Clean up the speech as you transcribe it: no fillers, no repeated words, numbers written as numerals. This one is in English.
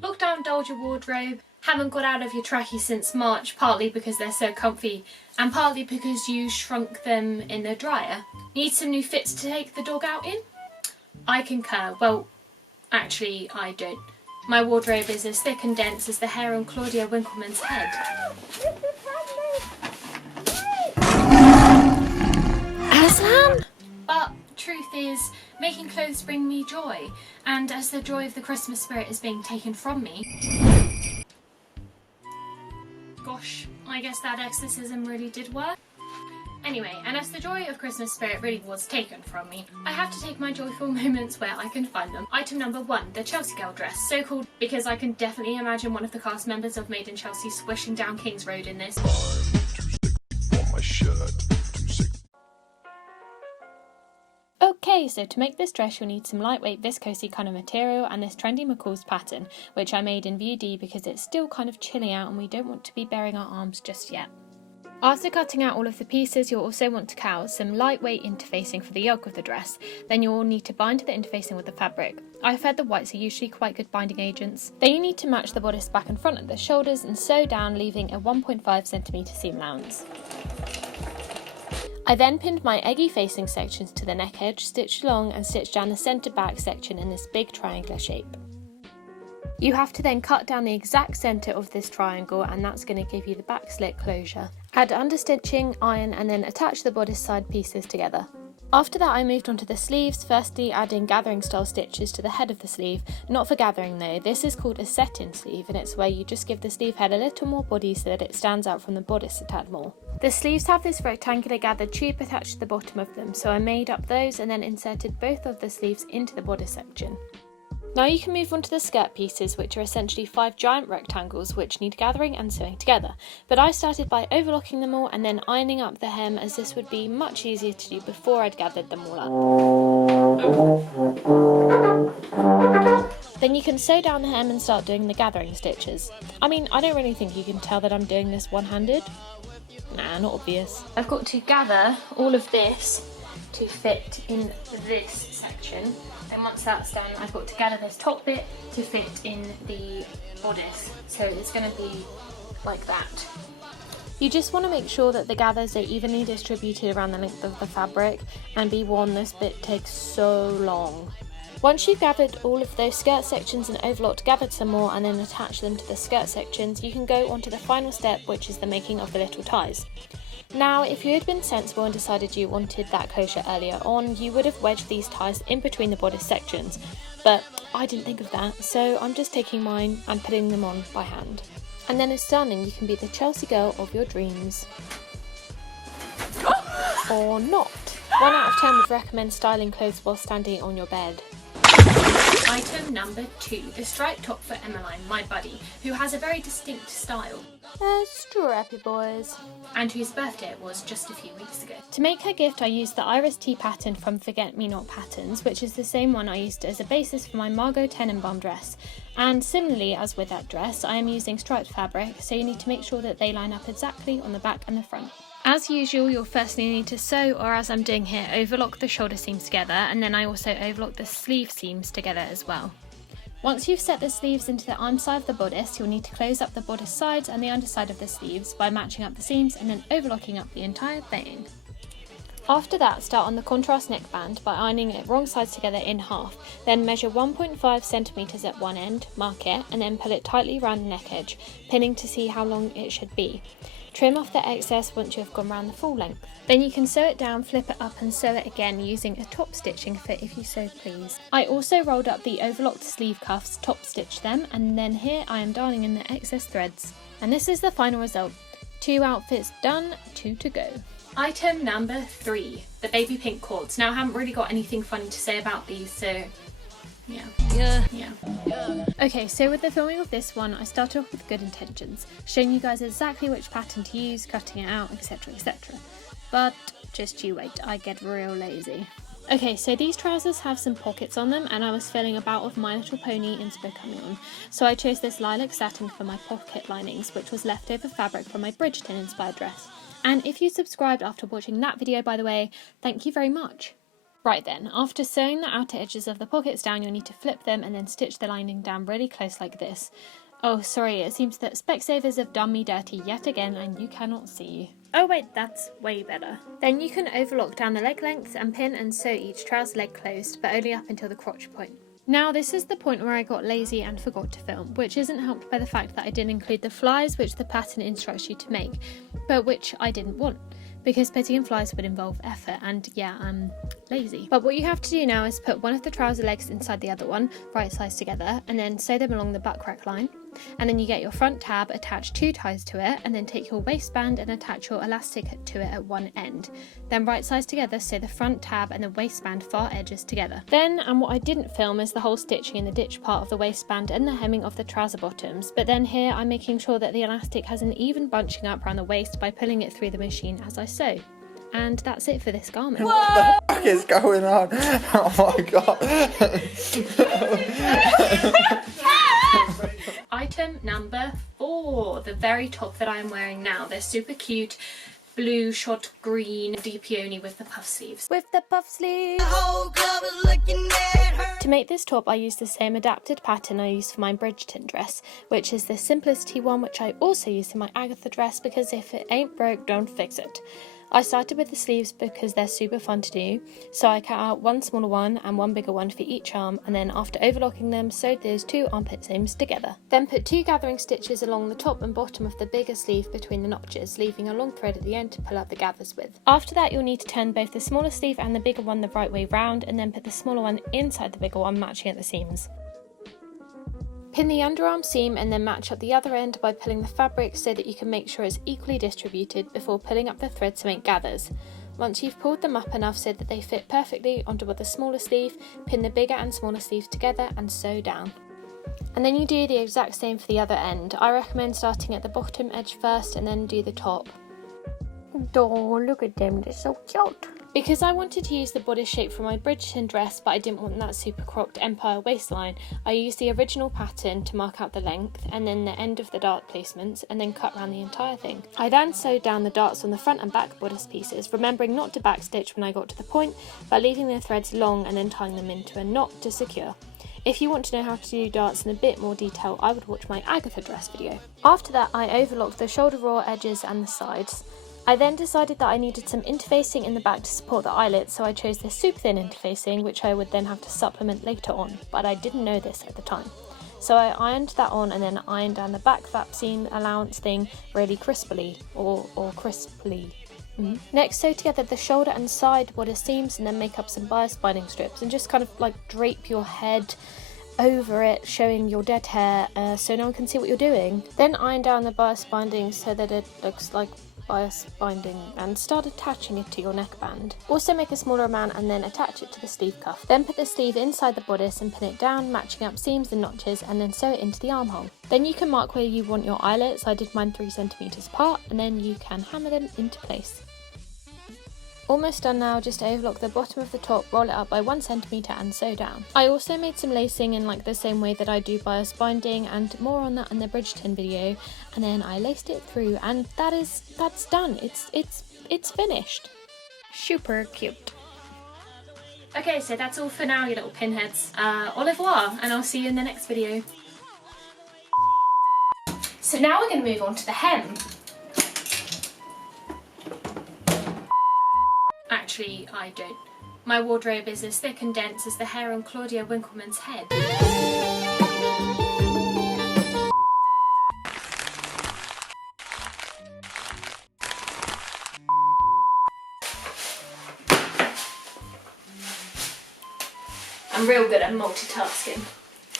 Lockdown indulge your wardrobe. Haven't got out of your trackies since March, partly because they're so comfy and partly because you shrunk them in the dryer. Need some new fits to take the dog out in? I concur. Well, actually I don't. My wardrobe is as thick and dense as the hair on Claudia Winkleman's head. Aslan? But truth is, making clothes bring me joy, and as the joy of the Christmas spirit is being taken from me... Gosh, I guess that exorcism really did work. Anyway, and as the joy of Christmas spirit really was taken from me, I have to take my joyful moments where I can find them. Item number 1, the Chelsea girl dress. So called because I can definitely imagine one of the cast members of Made in Chelsea swishing down Kings Road in this. Okay, so to make this dress you'll need some lightweight viscosey kind of material and this trendy McCalls pattern, which I made in VD because it's still kind of chilly out and we don't want to be baring our arms just yet. After cutting out all of the pieces, you'll also want to cut out some lightweight interfacing for the yoke of the dress. Then you'll need to bind the interfacing with the fabric. I've heard the whites are usually quite good binding agents. Then you need to match the bodice back and front at the shoulders and sew down, leaving a 1.5cm seam allowance. I then pinned my eggy facing sections to the neck edge, stitched along and stitched down the centre back section in this big triangular shape. You have to then cut down the exact centre of this triangle and that's going to give you the back slit closure. Add understitching, iron and then attach the bodice side pieces together. After that I moved on to the sleeves, firstly adding gathering style stitches to the head of the sleeve. Not for gathering though, this is called a set-in sleeve and it's where you just give the sleeve head a little more body so that it stands out from the bodice a tad more. The sleeves have this rectangular gathered tube attached to the bottom of them, so I made up those and then inserted both of the sleeves into the bodice section. Now you can move on to the skirt pieces, which are essentially 5 giant rectangles which need gathering and sewing together, but I started by overlocking them all and then ironing up the hem, as this would be much easier to do before I'd gathered them all up. Then you can sew down the hem and start doing the gathering stitches. I mean, I don't really think you can tell that I'm doing this one-handed. Nah, not obvious. I've got to gather all of this to fit in this section. Then once that's done, I've got to gather this top bit to fit in the bodice. So it's going to be like that. You just want to make sure that the gathers are evenly distributed around the length of the fabric, and be warned, this bit takes so long. Once you've gathered all of those skirt sections and overlocked, gathered some more and then attached them to the skirt sections, you can go on to the final step, which is the making of the little ties. Now, if you had been sensible and decided you wanted that closure earlier on, you would have wedged these ties in between the bodice sections, but I didn't think of that, so I'm just taking mine and putting them on by hand. And then it's done and you can be the Chelsea girl of your dreams. Or not. 1 out of 10 would recommend styling clothes while standing on your bed. Item number 2, the striped top for Emmeline, my buddy, who has a very distinct style. Stripey boys. And whose birthday it was just a few weeks ago. To make her gift I used the Iristee pattern from Forgetmenotpatterns, which is the same one I used as a basis for my Margot Tenenbaum dress. And similarly as with that dress, I am using striped fabric, so you need to make sure that they line up exactly on the back and the front. As usual, you'll firstly need to sew, or as I'm doing here, overlock the shoulder seams together, and then I also overlock the sleeve seams together as well. Once you've set the sleeves into the arm side of the bodice, you'll need to close up the bodice sides and the underside of the sleeves by matching up the seams and then overlocking up the entire thing. After that, start on the contrast neckband by ironing it wrong sides together in half, then measure 1.5cm at one end, mark it, and then pull it tightly around the neck edge, pinning to see how long it should be. Trim off the excess once you have gone round the full length. Then you can sew it down, flip it up and sew it again using a top stitching fit if you so please. I also rolled up the overlocked sleeve cuffs, top stitched them, and then here I am darning in the excess threads. And this is the final result. 2 outfits done, 2 to go. Item number 3, the baby pink cords. Now I haven't really got anything funny to say about these, so yeah. Okay, so with the filming of this one, I started off with good intentions, showing you guys exactly which pattern to use, cutting it out, etc, etc. But just you wait, I get real lazy. Okay, so these trousers have some pockets on them and I was feeling a bout of My Little Pony inspo coming on, so I chose this lilac satin for my pocket linings, which was leftover fabric from my Bridgerton inspired dress. And if you subscribed after watching that video, by the way, thank you very much. Right then, after sewing the outer edges of the pockets down, you'll need to flip them and then stitch the lining down really close like this. Oh, sorry, it seems that Specsavers have done me dirty yet again and you cannot see. Oh wait, that's way better. Then you can overlock down the leg lengths and pin and sew each trouser leg closed, but only up until the crotch point. Now this is the point where I got lazy and forgot to film, which isn't helped by the fact that I didn't include the flies which the pattern instructs you to make, but which I didn't want, because putting in flies would involve effort, and yeah, I'm lazy. But what you have to do now is put one of the trouser legs inside the other one, right sides together, and then sew them along the butt crack line. And then you get your front tab, attach 2 ties to it, and then take your waistband and attach your elastic to it at one end. Then right sides together, sew the front tab and the waistband far edges together. Then, and what I didn't film, is the whole stitching in the ditch part of the waistband and the hemming of the trouser bottoms. But then here I'm making sure that the elastic has an even bunching up around the waist by pulling it through the machine as I sew. And that's it for this garment. What the fuck is going on? Oh my god. Item number 4, the very top that I am wearing now. They're super cute, blue shot green, deep peony with the puff sleeves. With the puff sleeves! To make this top I used the same adapted pattern I used for my Bridgerton dress, which is the simplicity one, which I also used in my Agatha dress, because if it ain't broke, don't fix it. I started with the sleeves because they're super fun to do, so I cut out one smaller one and one bigger one for each arm, and then after overlocking them, sewed those 2 armpit seams together. Then put 2 gathering stitches along the top and bottom of the bigger sleeve between the notches, leaving a long thread at the end to pull up the gathers with. After that you'll need to turn both the smaller sleeve and the bigger one the right way round, and then put the smaller one inside the bigger one, matching at the seams. Pin the underarm seam and then match up the other end by pulling the fabric so that you can make sure it's equally distributed before pulling up the thread to make gathers. Once you've pulled them up enough so that they fit perfectly onto the smaller sleeve, pin the bigger and smaller sleeves together and sew down. And then you do the exact same for the other end. I recommend starting at the bottom edge first and then do the top. Oh, look at them, they're so cute. Because I wanted to use the bodice shape for my Bridgerton dress, but I didn't want that super cropped empire waistline, I used the original pattern to mark out the length and then the end of the dart placements, and then cut around the entire thing. I then sewed down the darts on the front and back bodice pieces, remembering not to backstitch when I got to the point, but leaving the threads long and then tying them into a knot to secure. If you want to know how to do darts in a bit more detail, I would watch my Agatha dress video. After that, I overlocked the shoulder raw edges and the sides. I then decided that I needed some interfacing in the back to support the eyelets, so I chose this super thin interfacing, which I would then have to supplement later on, but I didn't know this at the time. So I ironed that on and then ironed down the back flap seam allowance thing really crisply, or crisply. Next, sew together the shoulder and side bodice seams and then make up some bias binding strips and just kind of like drape your head over it, showing your dead hair so no one can see what you're doing. Then iron down the bias binding so that it looks like bias binding and start attaching it to your neckband. Also make a smaller amount and then attach it to the sleeve cuff. Then put the sleeve inside the bodice and pin it down, matching up seams and notches, and then sew it into the armhole. Then you can mark where you want your eyelets. I did mine 3 cm apart, and then you can hammer them into place. Almost done now, just overlock the bottom of the top, roll it up by 1 cm and sew down. I also made some lacing in like the same way that I do bias binding, and more on that in the Bridgerton video, and then I laced it through, and that's done. It's finished. Super cute. Okay, so that's all for now, you little pinheads. Au revoir, and I'll see you in the next video. So now we're going to move on to the hem. Actually, I don't. My wardrobe is as thick and dense as the hair on Claudia Winkleman's head. I'm real good at multitasking.